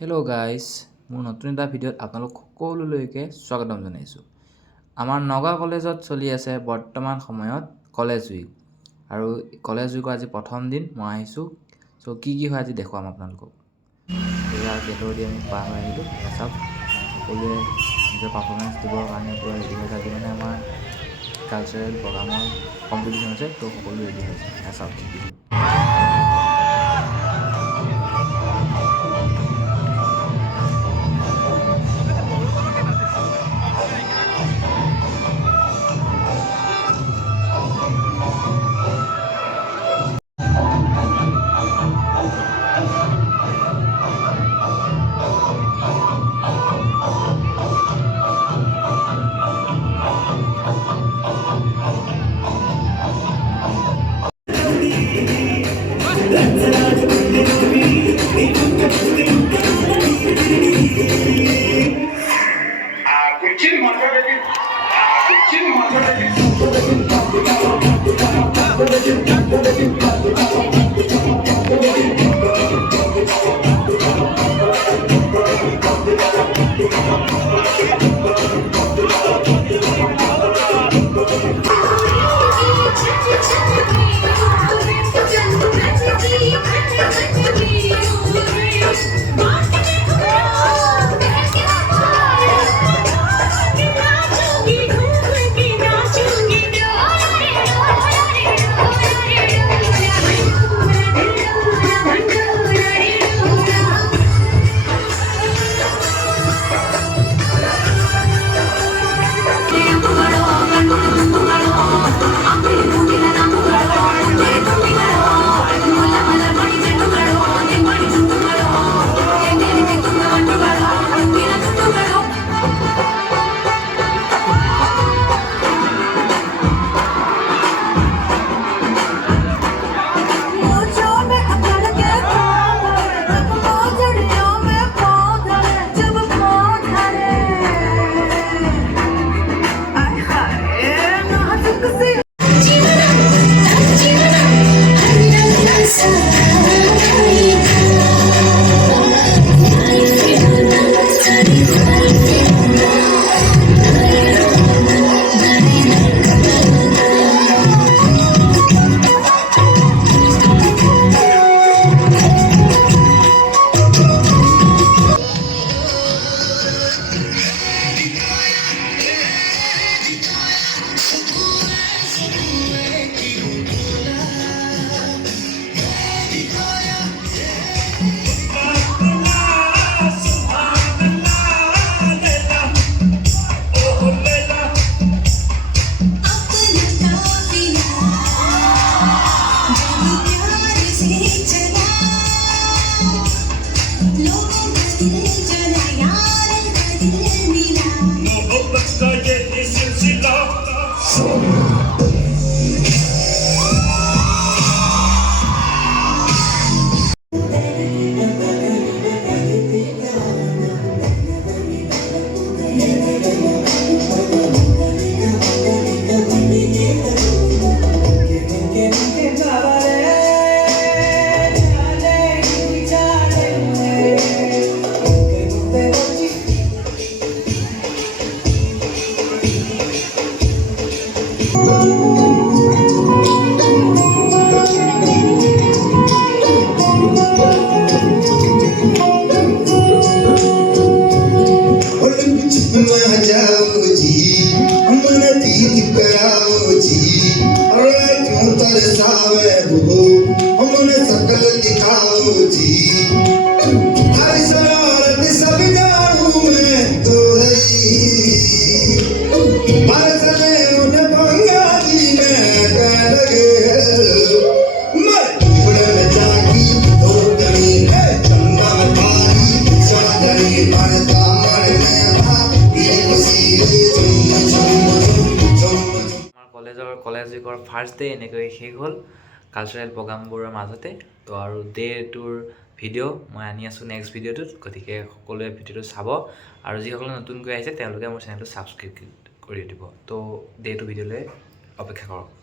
Hello' guys, মোৰ নতুন এটা ভিডিঅ'ত আপোনালোক সকলোলৈকে স্বাগতম জনাইছোঁ। আমাৰ নগাঁও কলেজত চলি আছে বৰ্তমান সময়ত কলেজ উইক, আৰু কলেজ উইকৰ আজি প্ৰথম দিন মই আহিছোঁ। চ' কি হয় আজি দেখুৱাম আপোনালোকক। এয়া গেটৰ দি আমি পাৰ হৈ আহিলোঁ। চাওক, সকলোৱে নিজৰ পাৰফৰ্মেঞ্চ দিবৰ কাৰণে পূৰা ৰেডি হৈছে। আজি মানে আমাৰ কালচাৰেল প্ৰগ্ৰামৰ কম্পিটিশ্যন আছে, ত' সকলো ৰেডি হৈছে। চাওক কি হ'ল। কলেজ উইকৰ ফাৰ্ষ্ট ডে এনেকৈ শেষ হ'ল কালচাৰেল প্ৰগ্ৰামবোৰৰ মাজতে। তো আৰু ডে টুৰ ভিডিঅ' মই আনি আছোঁ নেক্সট ভিডিঅ'টোত, গতিকে সকলোৱে ভিডিঅ'টো চাব। আৰু যিসকলে নতুনকৈ আহিছে তেওঁলোকে মোৰ চেনেলটো ছাবস্ক্ৰাইব কৰি দিব। তো ডে টু ভিডিঅ'লৈ অপেক্ষা কৰক।